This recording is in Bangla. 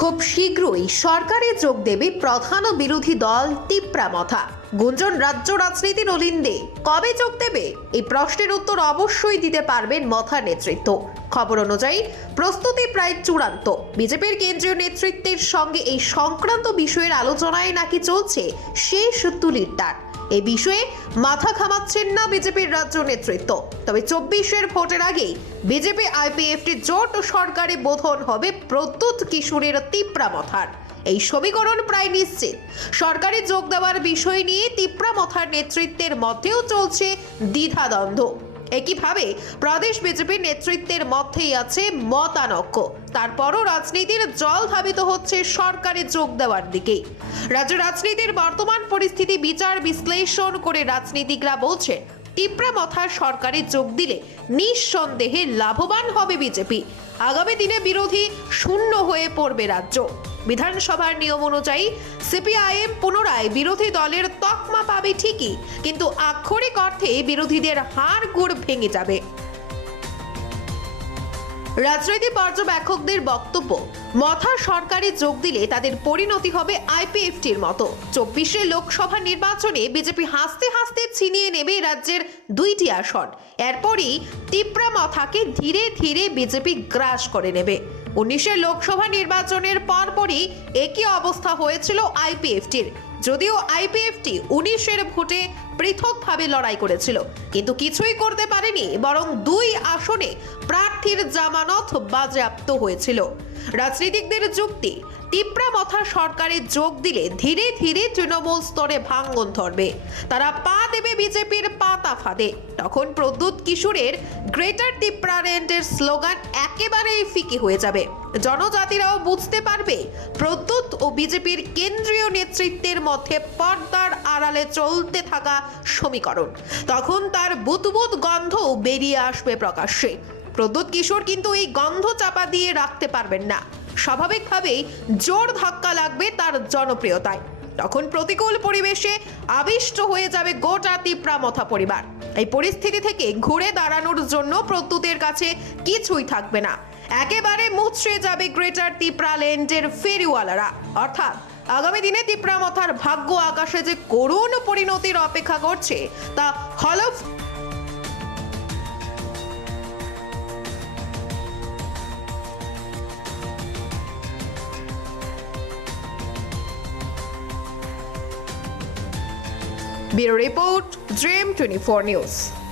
খুব শীঘ্রই সরকারে যোগ দেবে প্রধান ও বিরোধী দল তিপ্রামথা। গুঞ্জন রাজ্য রাজনীতির অলিন্দে কবে যোগ দেবে? এই প্রশ্নের উত্তর অবশ্যই দিতে পারবেন মথা নেতৃত্ব। খবর অনুযায়ী, প্রস্তুতি প্রায় চূড়ান্ত। বিজেপির কেন্দ্রীয় নেতৃত্বের সঙ্গে এই সংক্রান্ত বিষয়ের আলোচনায় নাকি চলছে শেষ তুলির টান এই বিষয়ে মাথা ঘামাচ্ছেন না বিজেপির রাজ্য নেতৃত্ব। তবে চব্বিশের ভোটের আগেই বিজেপি আইপিএফটি জোট সরকারে বোধন হবে প্রদ্যুৎ কিশোরের তিপ্রামথার এই সমীকরণ প্রায় নিশ্চিত। সরকারে যোগ দেওয়ার বিষয় নিয়ে তিপ্রামথার নেতৃত্বের মধ্যেও চলছে দ্বিধাদ্বন্দ্ব। একইভাবে প্রদেশ বিজেপির নেতৃত্বের মধ্যেই আছে মতানক্য। তারপরও রাজনীতির জল ধাবিত হচ্ছে সরকারে যোগ দেওয়ার দিকেই রাজ্য রাজনীতির বর্তমান পরিস্থিতি বিচার বিশ্লেষণ করে রাজনীতিকরা বলছে টিপ্রা মথার সরকারে যোগ দিলে নিঃসন্দেহে লাভবান হবে বিজেপি। আগামী দিনে বিরোধী শূন্য হয়ে পড়বে রাজ্য। বিধানসভার নিয়ম অনুযায়ী সিপিআইএম পুনরায় বিরোধী দলের তকমা পাবে ঠিকই, কিন্তু আক্ষরিক অর্থে বিরোধীদের হাড় গুড় ভেঙে যাবে। রাজনৈতিক পর্যবেক্ষকদের বক্তব্য মথা সরকারে যোগ দিলে তাদের পরিণতি হবে আইপিএফটির মতো। চব্বিশে লোকসভা নির্বাচনে বিজেপি হাসতে হাসতে ছিনিয়ে নেবে রাজ্যের দুইটি আসন। এরপরই তিপ্রা মথাকে ধীরে ধীরে বিজেপি গ্রাস করে নেবে। উনিশের লোকসভা নির্বাচনের পরপরই একই অবস্থা হয়েছিল আইপিএফটির। যদিও আইপিএফটি উনিশের ভোটে পৃথকভাবে লড়াই করেছিল, কিন্তু কিছুই করতে পারেনি, বরং দুই আসনে প্রার্থীর জামানত বাজেয়াপ্ত হয়েছিল। রাজনীতিকদের যুক্তি। তিপ্রা মথা সরকারে যোগ দিলে ধীরে ধীরে তৃণমূল স্তরে ভাঙ্গন ধরবে। তারা পা দেবে বিজেপির পাতা ফাঁদে। তখন প্রদ্যুৎ কিশোরের গ্রেটার তিপ্রারেন্টের স্লোগান একেবারেই ফিকে হয়ে যাবে। জনজাতিরাও বুঝতে পারবে, প্রদ্যুৎ ও বিজেপির কেন্দ্রীয় নেতৃত্বের মধ্যে পর্দার আড়ালে চলতে থাকা সমীকরণ। তখন তার বুদবুদ গন্ধ বেরিয়ে আসবে প্রকাশ্যে। প্রদ্যুৎ কিশোর কিন্তু এই গন্ধ চাপা দিয়ে রাখতে পারবেন না। স্বাভাবিকভাবেই জোর ধাক্কা লাগবে তার জনপ্রিয়তায়। তখন প্রতিকূল পরিবেশে আবিষ্ট হয়ে যাবে গোটা তিপ্রামথা পরিবার। এই পরিস্থিতি থেকে ঘুরে দাঁড়ানোর জন্য প্রত্যুতের কাছে কিছুই থাকবে না। একেবারে মুচড়ে যাবে গ্রেটার তিপ্রা ল্যান্ডের ফেরিওয়ালারা। অর্থাৎ আগামী দিনে তিপ্রামথার ভাগ্য আকাশে যে করুণ পরিণতির অপেক্ষা করছে, তা হলফ bureau report dream twenty four news